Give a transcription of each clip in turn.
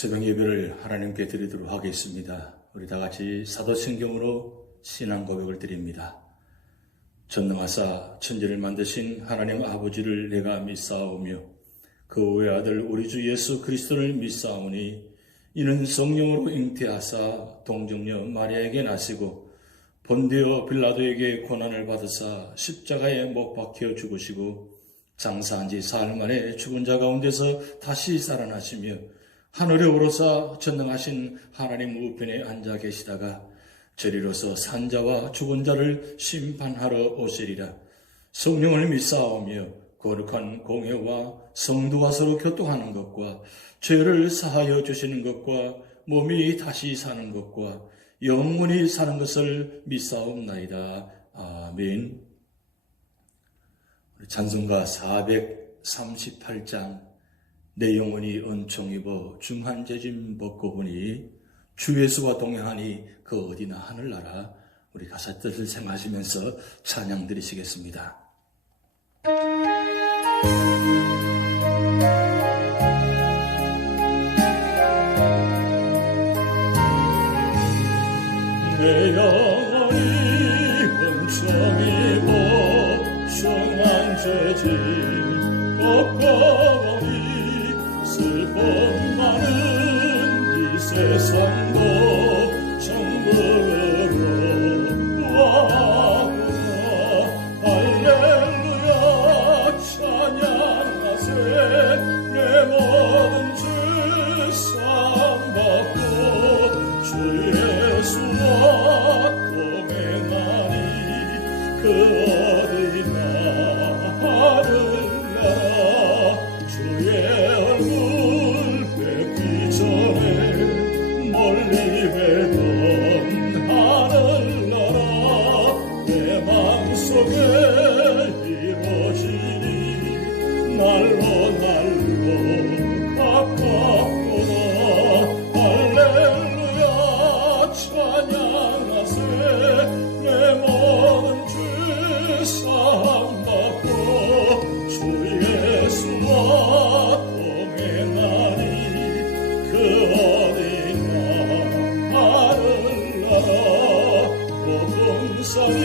새벽 예배를 하나님께 드리도록 하겠습니다. 우리 다 같이 사도신경으로 신앙 고백을 드립니다. 전능하사 천지를 만드신 하나님 아버지를 내가 믿사오며 그 외아들 우리 주 예수 그리스도를 믿사오니 이는 성령으로 잉태하사 동정녀 마리아에게 나시고 본디오 빌라도에게 고난을 받으사 십자가에 못 박혀 죽으시고 장사한 지 사흘 만에 죽은 자 가운데서 다시 살아나시며 하늘에 오르사 전능하신 하나님 우편에 앉아 계시다가 저리로서 산자와 죽은 자를 심판하러 오시리라. 성령을 믿사오며 거룩한 공회와 성도와 서로 교통하는 것과 죄를 사하여 주시는 것과 몸이 다시 사는 것과 영원히 사는 것을 믿사옵나이다. 아멘. 찬송가 438장 내 영혼이 은총 입어 중한 재짐 벗고 보니 주 예수와 동행하니 그 어디나 하늘나라. 우리 가사 뜻을 생각하시면서 찬양 드리시겠습니다. 내 영혼이 은총 입어 중한 재짐 벗고 슬픔 많은 이 세상도 천국으로 왔구나. 할렐루야 찬양하세. 내 모든 죄 사함받고 주 예수와 동행하니 그 어디나 하늘나라. 주의 멀리 뵈던 하늘나라 내 맘속에 이루어지니 날로 가깝구나. 할렐루야 찬양하세. 내 모든 죄 사함받고 주 예수와 동행하니 그 복음살이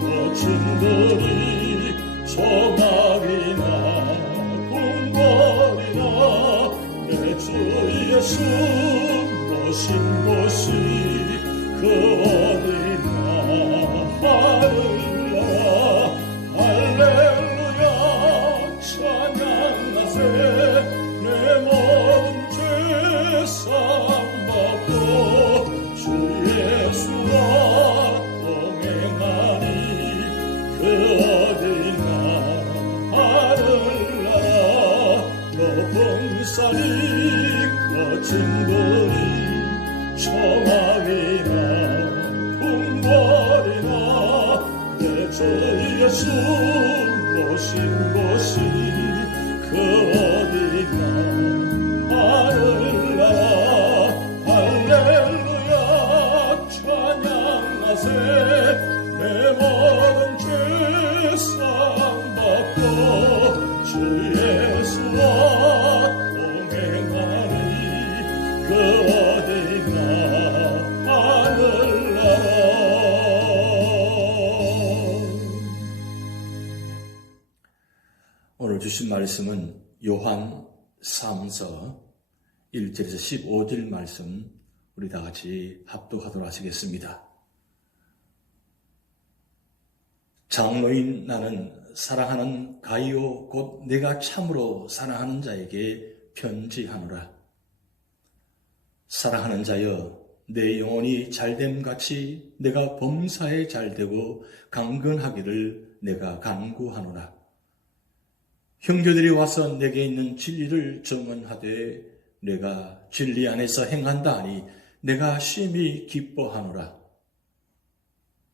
거친들이 조각이나 궁궐이나 내 주 예수 모신 곳이 그 어디나 하늘나라. 할렐루야 찬양하세. 내 모든 죄 사함받고 주 예수와 동행하니 그 어디나 하늘나라. 높은 산이 거친들이 초막이나 궁궐이나 내 주 예수 모신 곳이 그 어디나 하늘나라. 할렐루야 찬양하세. 내 모든 죄 사함받고 주 예수와 동행하니 그 어디나 하늘나라. 오늘 주신 말씀은 요한 3서 1절에서 15절 말씀 우리 다 같이 합독하도록 하시겠습니다. 장로인 나는 사랑하는 가이오 곧 내가 참으로 사랑하는 자에게 편지하노라. 사랑하는 자여 내 영혼이 잘됨같이 내가 범사에 잘되고 강건하기를 내가 간구하노라. 형제들이 와서 내게 있는 진리를 증언하되 내가 진리 안에서 행한다 하니 내가 심히 기뻐하노라.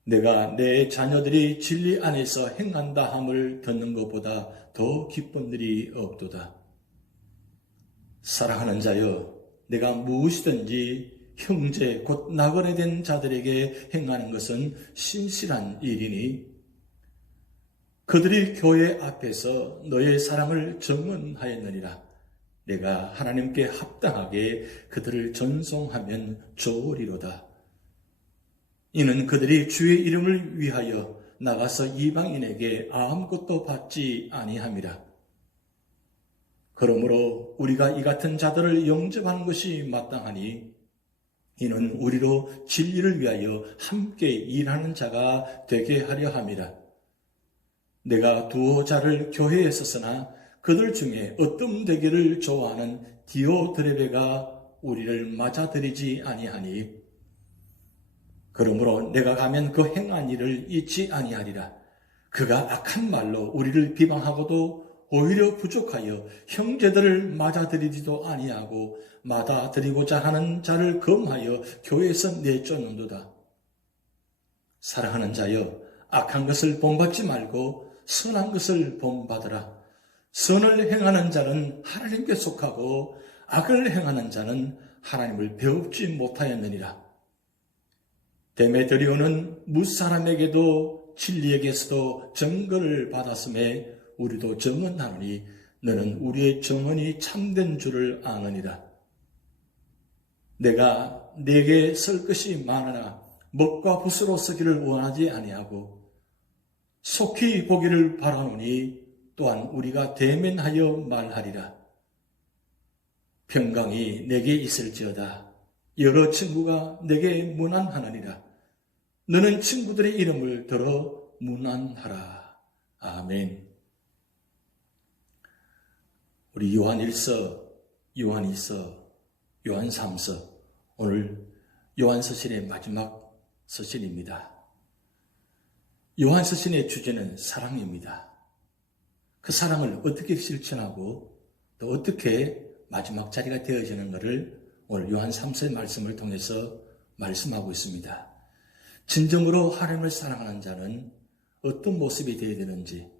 내가 내 자녀들이 진리 안에서 행한다 함을 듣는 것보다 더 기쁜 일이 없도다. 사랑하는 자여 내가 무엇이든지 형제 곧 나그네 된 자들에게 행하는 것은 신실한 일이니 그들이 교회 앞에서 너의 사랑을 증언하였느니라. 내가 하나님께 합당하게 그들을 전송하면 좋으리로다. 이는 그들이 주의 이름을 위하여 나가서 이방인에게 아무것도 받지 아니함이라. 그러므로 우리가 이 같은 자들을 영접하는 것이 마땅하니 이는 우리로 진리를 위하여 함께 일하는 자가 되게 하려 함이라. 내가 두어 자를 교회에 썼으나 그들 중에 어떤 되기를 좋아하는 디오드레베가 우리를 맞아들이지 아니하니 그러므로 내가 가면 그 행한 일을 잊지 아니하리라. 그가 악한 말로 우리를 비방하고도 오히려 부족하여 형제들을 맞아들이지도 아니하고 맞아들이고자 하는 자를 금하여 교회에서 내쫓는도다. 사랑하는 자여, 악한 것을 본받지 말고 선한 것을 본받으라. 선을 행하는 자는 하나님께 속하고 악을 행하는 자는 하나님을 배웁지 못하였느니라. 데메드리오는 무사람에게도 진리에게서도 증거를 받았음에 우리도 증언하노니 너는 우리의 증언이 참된 줄을 아느니라. 내가 내게 쓸 것이 많으나 먹과 붓으로 쓰기를 원하지 아니하고 속히 보기를 바라노니 또한 우리가 대면하여 말하리라. 평강이 내게 있을지어다. 여러 친구가 내게 문안하느니라. 너는 친구들의 이름을 들어 문안하라. 아멘. 우리 요한 1서, 요한 2서, 요한 3서, 오늘 요한 서신의 마지막 서신입니다. 요한 서신의 주제는 사랑입니다. 그 사랑을 어떻게 실천하고 또 어떻게 마지막 자리가 되어지는 것을 오늘 요한 3서의 말씀을 통해서 말씀하고 있습니다. 진정으로 하나님을 사랑하는 자는 어떤 모습이 되어야 되는지,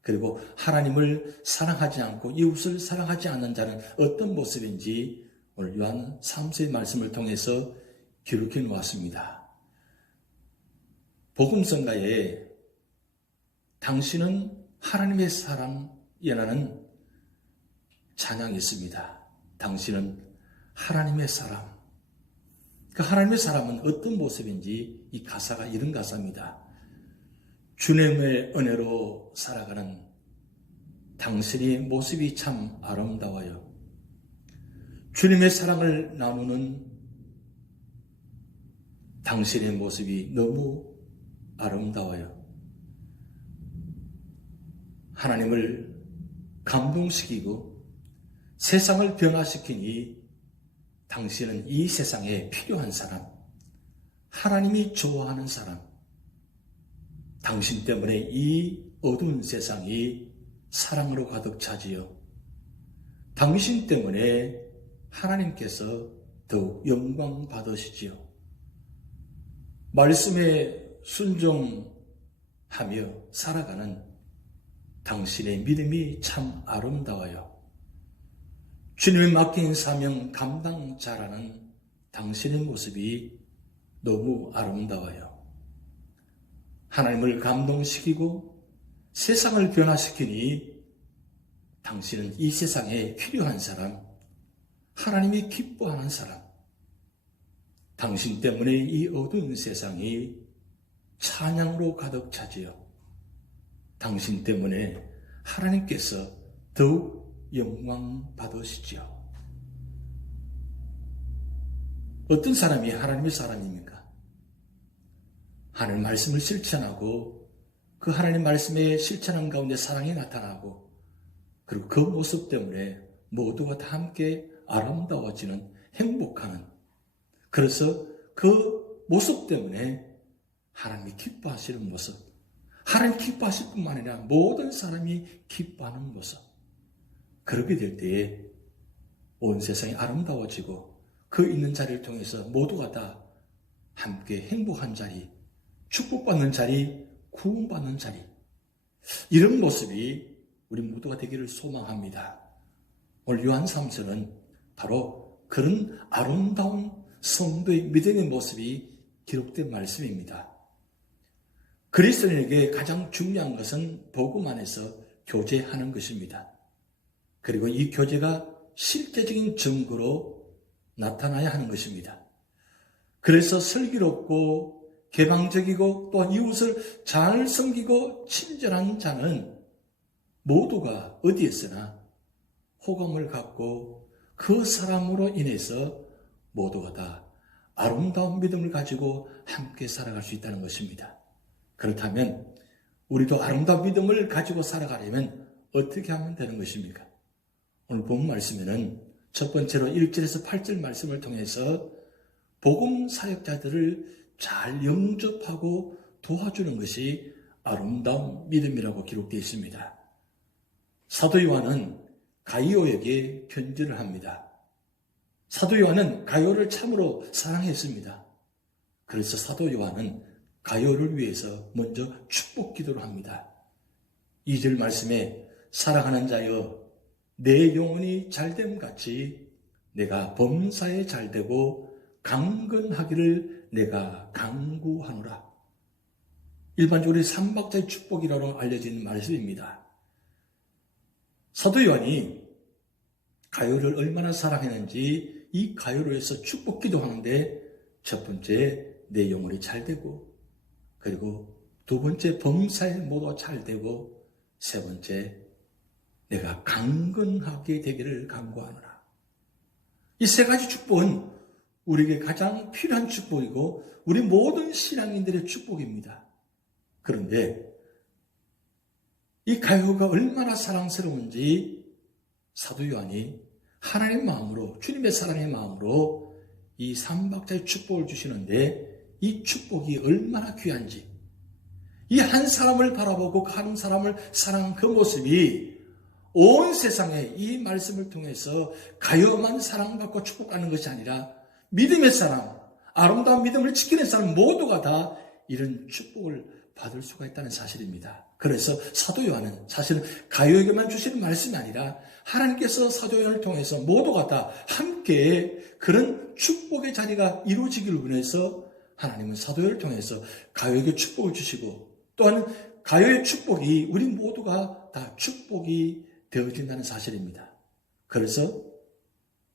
그리고 하나님을 사랑하지 않고 이웃을 사랑하지 않는 자는 어떤 모습인지 오늘 요한 3서의 말씀을 통해서 기록해 놓았습니다. 복음성가에 당신은 하나님의 사랑이라는 찬양이 있습니다. 당신은 하나님의 사랑. 그 하나님의 사랑은 어떤 모습인지 이 가사가 이런 가사입니다. 주님의 은혜로 살아가는 당신의 모습이 참 아름다워요. 주님의 사랑을 나누는 당신의 모습이 너무 아름다워요. 하나님을 감동시키고 세상을 변화시키니 당신은 이 세상에 필요한 사람, 하나님이 좋아하는 사람, 당신 때문에 이 어두운 세상이 사랑으로 가득 차지요. 당신 때문에 하나님께서 더욱 영광 받으시지요. 말씀에 순종하며 살아가는 당신의 믿음이 참 아름다워요. 주님이 맡긴 사명 감당자라는 당신의 모습이 너무 아름다워요. 하나님을 감동시키고 세상을 변화시키니 당신은 이 세상에 필요한 사람, 하나님이 기뻐하는 사람, 당신 때문에 이 어두운 세상이 찬양으로 가득 차지요. 당신 때문에 하나님께서 더욱 영광 받으시지요. 어떤 사람이 하나님의 사람입니까? 하나님 말씀을 실천하고 그 하나님 말씀의 실천한 가운데 사랑이 나타나고 그리고 그 모습 때문에 모두가 다 함께 아름다워지는 행복하는, 그래서 그 모습 때문에 하나님이 기뻐하시는 모습, 하나님 기뻐하실 뿐만 아니라 모든 사람이 기뻐하는 모습, 그렇게 될 때에 온 세상이 아름다워지고 그 있는 자리를 통해서 모두가 다 함께 행복한 자리, 축복받는 자리, 구원받는 자리, 이런 모습이 우리 모두가 되기를 소망합니다. 오늘 요한 3서는 바로 그런 아름다운 성도의 믿음의 모습이 기록된 말씀입니다. 그리스도인에게 가장 중요한 것은 복음 안에서 교제하는 것입니다. 그리고 이 교제가 실제적인 증거로 나타나야 하는 것입니다. 그래서 슬기롭고 개방적이고 또한 이웃을 잘 섬기고 친절한 자는 모두가 어디에서나 호감을 갖고 그 사람으로 인해서 모두가 다 아름다운 믿음을 가지고 함께 살아갈 수 있다는 것입니다. 그렇다면 우리도 아름다운 믿음을 가지고 살아가려면 어떻게 하면 되는 것입니까? 오늘 본 말씀에는 첫 번째로 1절에서 8절 말씀을 통해서 복음 사역자들을 잘 영접하고 도와주는 것이 아름다운 믿음이라고 기록되어 있습니다. 사도 요한은 가이오에게 편지를 합니다. 사도 요한은 가이오를 참으로 사랑했습니다. 그래서 사도 요한은 가이오를 위해서 먼저 축복 기도를 합니다. 2절 말씀에 사랑하는 자여 내 영혼이 잘됨 같이 내가 범사에 잘되고 강건하기를 내가 간구하노라. 일반적으로 삼박자의 축복이라고 알려진 말씀입니다. 사도 요한이 가요를 얼마나 사랑했는지 이 가요로 해서 축복 기도하는데 첫 번째 내 영혼이 잘되고, 그리고 두 번째 범사에 모두 잘되고, 세 번째 내가 강건하게 되기를 간구하노라. 이 세 가지 축복은 우리에게 가장 필요한 축복이고 우리 모든 신앙인들의 축복입니다. 그런데 이 가요가 얼마나 사랑스러운지 사도 요한이 하나님의 마음으로, 주님의 사랑의 마음으로 이 삼박자의 축복을 주시는데 이 축복이 얼마나 귀한지, 이 한 사람을 바라보고 한 사람을 사랑한 그 모습이 온 세상에 이 말씀을 통해서 가요만 사랑받고 축복하는 것이 아니라 믿음의 사람, 아름다운 믿음을 지키는 사람 모두가 다 이런 축복을 받을 수가 있다는 사실입니다. 그래서 사도 요한은 사실은 가요에게만 주시는 말씀이 아니라 하나님께서 사도 요한을 통해서 모두가 다 함께 그런 축복의 자리가 이루어지기를 원해서 하나님은 사도 요한을 통해서 가요에게 축복을 주시고, 또한 가요의 축복이 우리 모두가 다 축복이 되어진다는 사실입니다. 그래서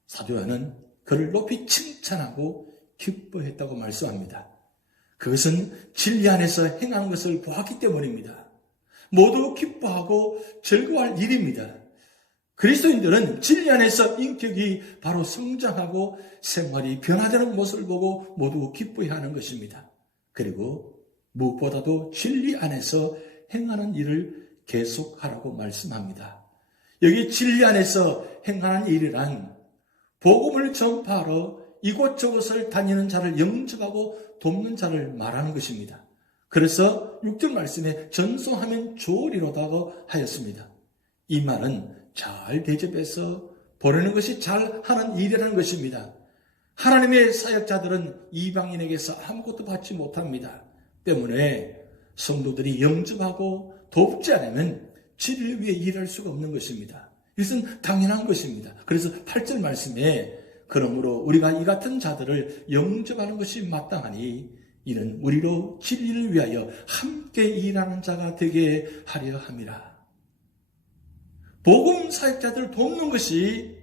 사도 요한은 그를 높이 칭찬하고 기뻐했다고 말씀합니다. 그것은 진리 안에서 행한 것을 보았기 때문입니다. 모두 기뻐하고 즐거워할 일입니다. 그리스도인들은 진리 안에서 인격이 바로 성장하고 생활이 변화되는 모습을 보고 모두 기뻐해야 하는 것입니다. 그리고 무엇보다도 진리 안에서 행하는 일을 계속하라고 말씀합니다. 여기 진리 안에서 행하는 일이란 복음을 전파하러 이곳저곳을 다니는 자를 영접하고 돕는 자를 말하는 것입니다. 그래서 6절 말씀에 전송하면 좋으리로다고 하였습니다. 이 말은 잘 대접해서 보내는 것이 잘하는 일이라는 것입니다. 하나님의 사역자들은 이방인에게서 아무것도 받지 못합니다. 때문에 성도들이 영접하고 돕지 않으면 진리를 위해 일할 수가 없는 것입니다. 이것은 당연한 것입니다. 그래서 8절 말씀에 그러므로 우리가 이 같은 자들을 영접하는 것이 마땅하니 이는 우리로 진리를 위하여 함께 일하는 자가 되게 하려 함이라. 복음 사역자들을 돕는 것이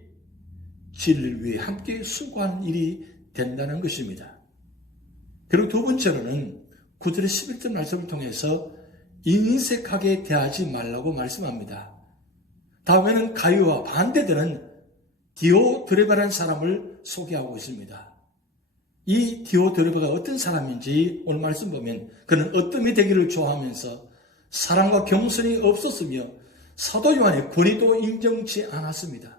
진리를 위해 함께 수고하는 일이 된다는 것입니다. 그리고 두 번째로는 9절의 11절 말씀을 통해서 인색하게 대하지 말라고 말씀합니다. 다음에는 가요와 반대되는 디오드레바라는 사람을 소개하고 있습니다. 이 디오드레바가 어떤 사람인지 오늘 말씀 보면 그는 어뜸이 되기를 좋아하면서 사랑과 겸손이 없었으며 사도 요한의 권위도 인정치 않았습니다.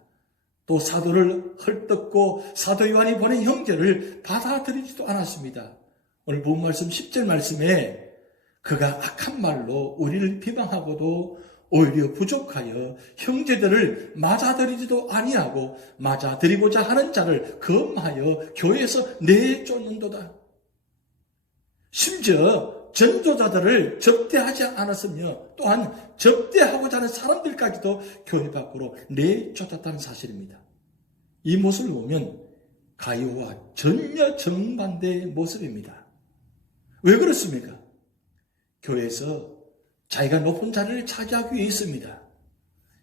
또 사도를 헐뜯고 사도 요한이 보낸 형제를 받아들이지도 않았습니다. 오늘 본 말씀 10절 말씀에 그가 악한 말로 우리를 비방하고도 오히려 부족하여 형제들을 맞아들이지도 아니하고 맞아들이고자 하는 자를 검하여 교회에서 내쫓는도다. 심지어 전도자들을 접대하지 않았으며 또한 접대하고자 하는 사람들까지도 교회 밖으로 내쫓았다는 사실입니다. 이 모습을 보면 가요와 전혀 정반대의 모습입니다. 왜 그렇습니까? 교회에서 자기가 높은 자리를 차지하기 위해 있습니다.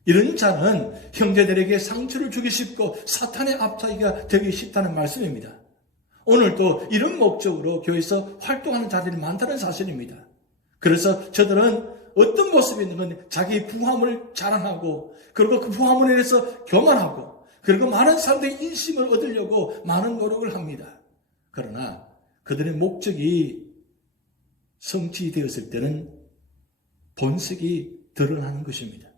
이런 자는 형제들에게 상처를 주기 쉽고 사탄의 앞잡이가 되기 쉽다는 말씀입니다. 오늘도 이런 목적으로 교회에서 활동하는 자들이 많다는 사실입니다. 그래서 저들은 어떤 모습이 있는 건 자기 부함을 자랑하고, 그리고 그 부함을 인해서 교만하고, 그리고 많은 사람들의 인심을 얻으려고 많은 노력을 합니다. 그러나 그들의 목적이 성취되었을 때는 본색이 드러나는 것입니다.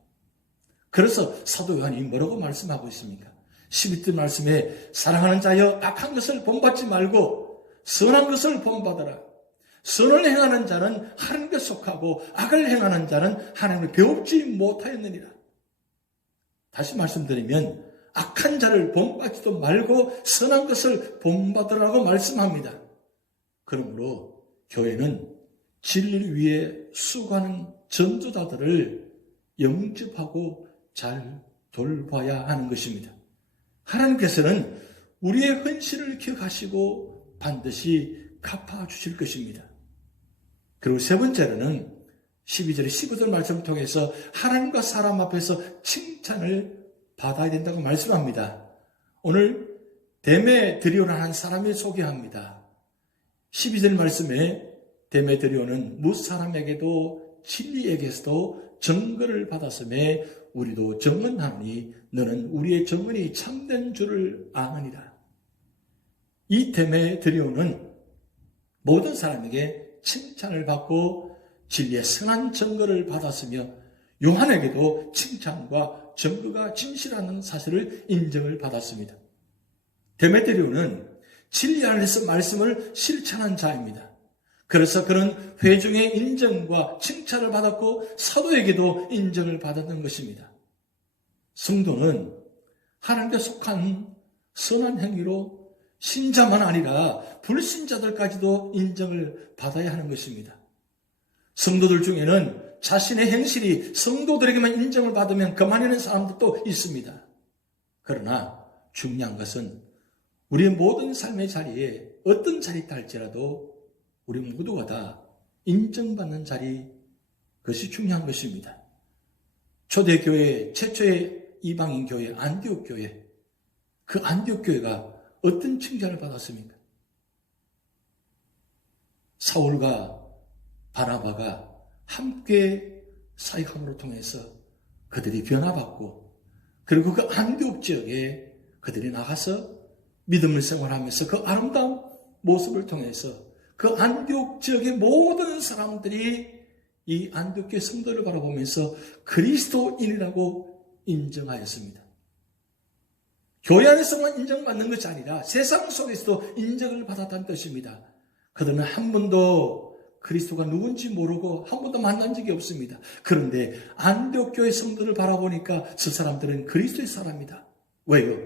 그래서 사도 요한이 뭐라고 말씀하고 있습니까? 11절 말씀에 사랑하는 자여 악한 것을 본받지 말고 선한 것을 본받아라. 선을 행하는 자는 하나님께 속하고 악을 행하는 자는 하나님을 배웁지 못하였느니라. 다시 말씀드리면 악한 자를 본받지도 말고 선한 것을 본받으라고 말씀합니다. 그러므로 교회는 진리를 위해 수고하는 전도자들을 영접하고 잘 돌봐야 하는 것입니다. 하나님께서는 우리의 헌신을 기억하시고 반드시 갚아주실 것입니다. 그리고 세 번째로는 12절에 15절 말씀을 통해서 하나님과 사람 앞에서 칭찬을 받아야 된다고 말씀합니다. 오늘 데메드리오라는 사람을 소개합니다. 12절 말씀에 데메드리오는 무사람에게도 진리에게서도 증거를 받았음에 우리도 증언하니 너는 우리의 증언이 참된 줄을 아느니라. 이 데메드리오는 모든 사람에게 칭찬을 받고 진리의 선한 증거를 받았으며 요한에게도 칭찬과 증거가 진실하는 사실을 인정을 받았습니다. 데메드리오는 진리 안에서 말씀을 실천한 자입니다. 그래서 그는 회중의 인정과 칭찬을 받았고 사도에게도 인정을 받았던 것입니다. 성도는 하나님께 속한 선한 행위로 신자만 아니라 불신자들까지도 인정을 받아야 하는 것입니다. 성도들 중에는 자신의 행실이 성도들에게만 인정을 받으면 그만하는 사람들도 있습니다. 그러나 중요한 것은 우리의 모든 삶의 자리에 어떤 자리에 할지라도 우리 모두가 다 인정받는 자리, 그것이 중요한 것입니다. 초대교회 최초의 이방인 교회 안디옥 교회, 그 안디옥 교회가 어떤 칭찬을 받았습니까? 사울과 바나바가 함께 사역함으로 통해서 그들이 변화받고, 그리고 그 안디옥 지역에 그들이 나가서 믿음을 생활하면서 그 아름다운 모습을 통해서 그 안디옥 지역의 모든 사람들이 이 안디옥 교회 성도를 바라보면서 그리스도인이라고 인정하였습니다. 교회 안에서만 인정받는 것이 아니라 세상 속에서도 인정을 받았다는 뜻입니다. 그들은 한 번도 그리스도가 누군지 모르고 한 번도 만난 적이 없습니다. 그런데 안디옥 교회 성도를 바라보니까 저 사람들은 그리스도의 사람이다. 왜요?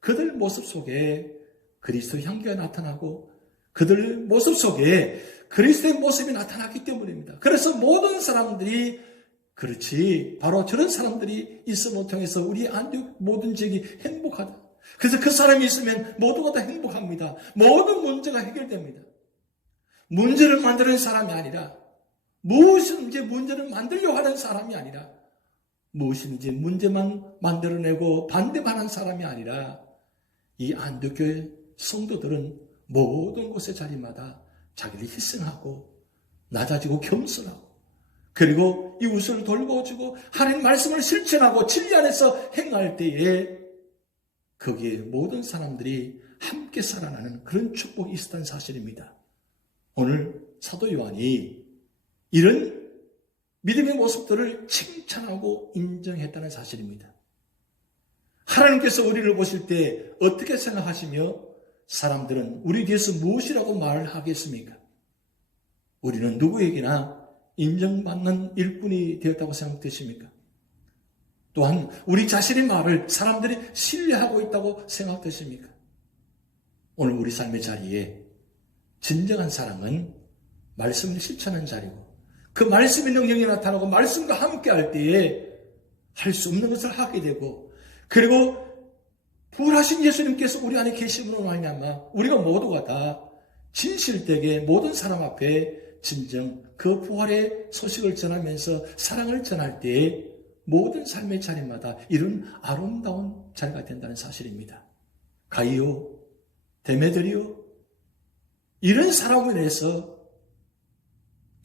그들 모습 속에 그리스도의 향기가 나타나고 그들 모습 속에 그리스도의 모습이 나타났기 때문입니다. 그래서 모든 사람들이 그렇지, 바로 저런 사람들이 있음을 통해서 우리 안디옥 모든 지역이 행복하다. 그래서 그 사람이 있으면 모두가 다 행복합니다. 모든 문제가 해결됩니다. 문제를 만드는 사람이 아니라, 무엇이든지 문제를 만들려고 하는 사람이 아니라, 무엇이든지 문제만 만들어내고 반대하는 사람이 아니라, 이 안디옥교회 성도들은 모든 곳의 자리마다 자기를 희생하고 낮아지고 겸손하고, 그리고 이웃을 돌보주고 하나님 말씀을 실천하고 진리 안에서 행할 때에 거기에 모든 사람들이 함께 살아나는 그런 축복이 있었다는 사실입니다. 오늘 사도 요한이 이런 믿음의 모습들을 칭찬하고 인정했다는 사실입니다. 하나님께서 우리를 보실 때 어떻게 생각하시며 사람들은 우리 뒤에서 무엇이라고 말을 하겠습니까? 우리는 누구에게나 인정받는 일꾼이 되었다고 생각되십니까? 또한 우리 자신의 말을 사람들이 신뢰하고 있다고 생각되십니까? 오늘 우리 삶의 자리에 진정한 사랑은 말씀을 실천하는 자리고, 그 말씀의 능력이 나타나고 말씀과 함께 할 때에 할 수 없는 것을 하게 되고, 그리고 부활하신 예수님께서 우리 안에 계심으로 말미암아 우리가 모두가 다 진실되게 모든 사람 앞에 진정 그 부활의 소식을 전하면서 사랑을 전할 때에 모든 삶의 자리마다 이런 아름다운 자리가 된다는 사실입니다. 가이오, 데메드리오, 이런 사람을 인해서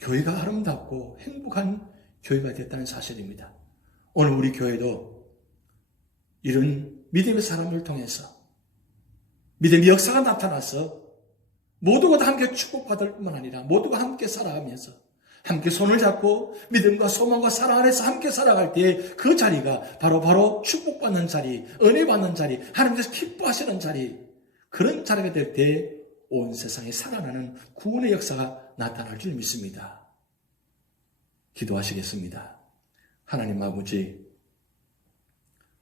교회가 아름답고 행복한 교회가 됐다는 사실입니다. 오늘 우리 교회도 이런 믿음의 사람을 통해서 믿음의 역사가 나타나서 모두가 다 함께 축복받을 뿐만 아니라 모두가 함께 살아가면서 함께 손을 잡고 믿음과 소망과 사랑 안에서 함께 살아갈 때 그 자리가 바로 축복받는 자리, 은혜 받는 자리, 하나님께서 기뻐하시는 자리, 그런 자리가 될 때 온 세상에 살아나는 구원의 역사가 나타날 줄 믿습니다. 기도하시겠습니다. 하나님 아버지,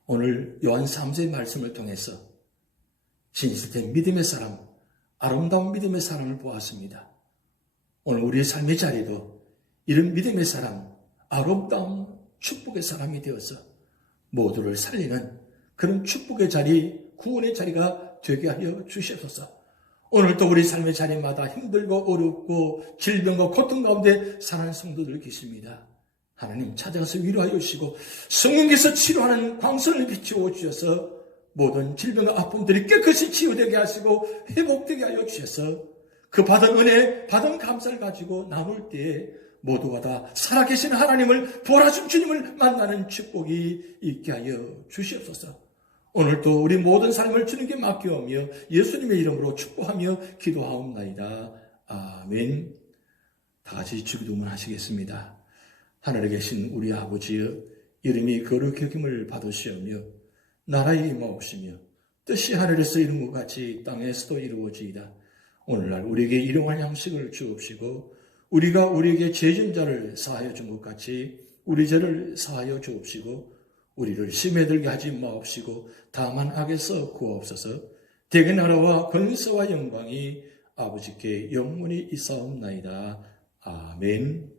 오늘 요한 3세의 말씀을 통해서 진실된 믿음의 사람, 아름다운 믿음의 사람을 보았습니다. 오늘 우리의 삶의 자리도 이런 믿음의 사람, 아름다운 축복의 사람이 되어서 모두를 살리는 그런 축복의 자리, 구원의 자리가 되게 하여 주시옵소서. 오늘도 우리 삶의 자리마다 힘들고 어렵고 질병과 고통 가운데 사는 성도들 계십니다. 하나님 찾아가서 위로하여 주시고 성령께서 치료하는 광선을 비추어 주셔서 모든 질병과 아픔들이 깨끗이 치유되게 하시고 회복되게 하여 주셔서 그 받은 은혜, 받은 감사를 가지고 나눌 때에 모두가 다 살아계신 하나님을, 부활하신 주님을 만나는 축복이 있게 하여 주시옵소서. 오늘도 우리 모든 삶을 주님께 맡겨오며 예수님의 이름으로 축복하며 기도하옵나이다. 아멘. 다 같이 주기도문 하시겠습니다. 하늘에 계신 우리 아버지여, 이름이 거룩히 여김을 받으시오며 나라에 임하옵시며 뜻이 하늘에서 이룬 것 같이 땅에서도 이루어지이다. 오늘날 우리에게 일용할 양식을 주옵시고 우리가 우리에게 죄진 자를 사하여 준 것 같이 우리 죄를 사하여 주옵시고 우리를 심에 들게 하지 마옵시고 다만 악에서 구하옵소서. 대개 나라와 권세와 영광이 아버지께 영원히 있사옵나이다. 아멘.